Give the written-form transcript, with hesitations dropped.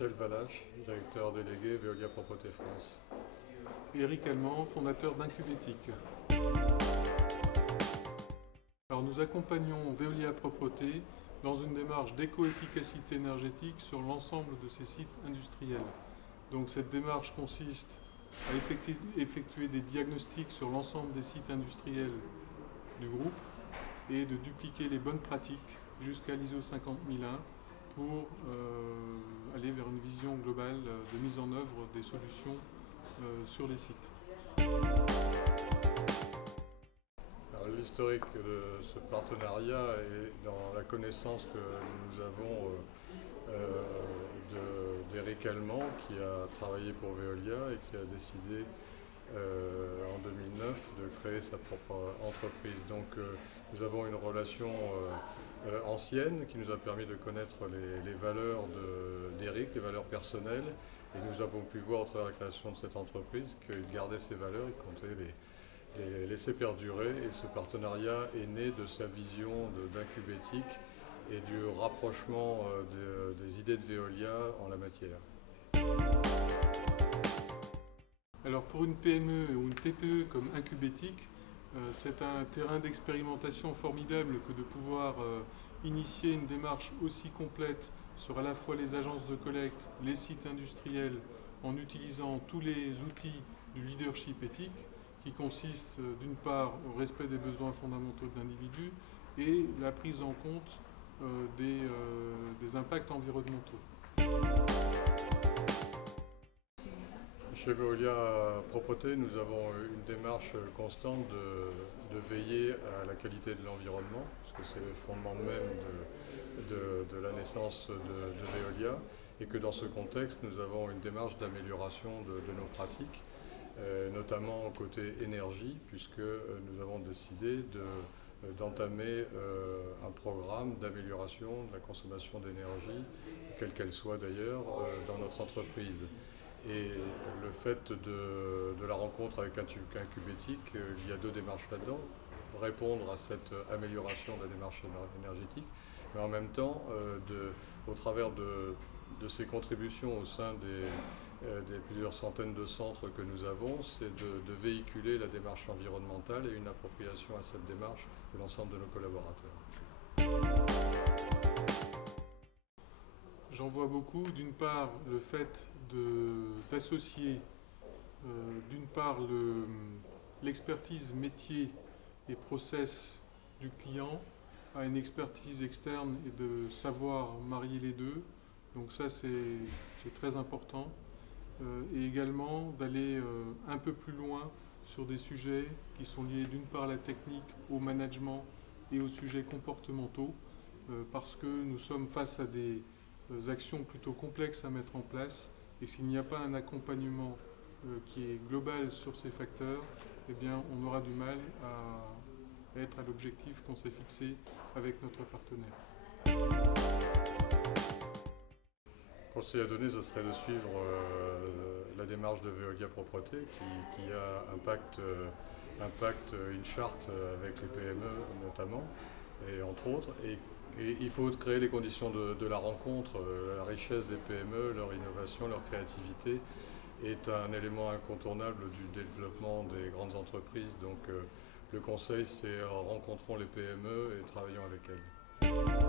Michel Valache, directeur délégué Veolia Propreté France. Éric Allemand, fondateur d'Incubétique. Alors nous accompagnons Veolia Propreté dans une démarche d'éco-efficacité énergétique sur l'ensemble de ses sites industriels. Donc cette démarche consiste à effectuer des diagnostics sur l'ensemble des sites industriels du groupe et de dupliquer les bonnes pratiques jusqu'à l'ISO 50001 pour aller vers une vision globale de mise en œuvre des solutions sur les sites. L'historique de ce partenariat est dans la connaissance que nous avons d'Éric Allemand, qui a travaillé pour Veolia et qui a décidé en 2009 de créer sa propre entreprise. Donc nous avons une relation ancienne qui nous a permis de connaître les valeurs d'Éric, les valeurs personnelles, et nous avons pu voir au travers de la création de cette entreprise qu'il gardait ses valeurs, il comptait les laisser perdurer, et ce partenariat est né de sa vision d'Incubétique et du rapprochement des idées de Veolia en la matière. Alors pour une PME ou une TPE comme Incubétique, c'est un terrain d'expérimentation formidable que de pouvoir initier une démarche aussi complète sur à la fois les agences de collecte, les sites industriels, en utilisant tous les outils du leadership éthique qui consiste d'une part au respect des besoins fondamentaux de l'individu et la prise en compte des impacts environnementaux. Chez Veolia Propreté, nous avons une démarche constante de veiller à la qualité de l'environnement, parce que c'est le fondement même de la naissance de Veolia, et que dans ce contexte, nous avons une démarche d'amélioration de nos pratiques, notamment au côté énergie, puisque nous avons décidé d'entamer un programme d'amélioration de la consommation d'énergie, quelle qu'elle soit d'ailleurs, dans notre entreprise. Et le fait de la rencontre avec Incubétique, il y a deux démarches là-dedans. Répondre à cette amélioration de la démarche énergétique, mais en même temps, au travers de ces contributions au sein des plusieurs centaines de centres que nous avons, c'est de véhiculer la démarche environnementale et une appropriation à cette démarche de l'ensemble de nos collaborateurs. J'en vois beaucoup. D'une part, le fait d'associer d'une part l'expertise métier et process du client à une expertise externe et de savoir marier les deux. Donc ça, c'est très important. Et également d'aller un peu plus loin sur des sujets qui sont liés d'une part à la technique, au management et aux sujets comportementaux, parce que nous sommes face à des actions plutôt complexes à mettre en place, et s'il n'y a pas un accompagnement qui est global sur ces facteurs, eh bien on aura du mal à être à l'objectif qu'on s'est fixé avec notre partenaire. Le conseil à donner, ce serait de suivre la démarche de Veolia Propreté qui a impact une charte avec les PME notamment, et entre autres. Et il faut créer les conditions de la rencontre. La richesse des PME, leur innovation, leur créativité est un élément incontournable du développement des grandes entreprises. Donc le conseil, c'est rencontrons les PME et travaillons avec elles.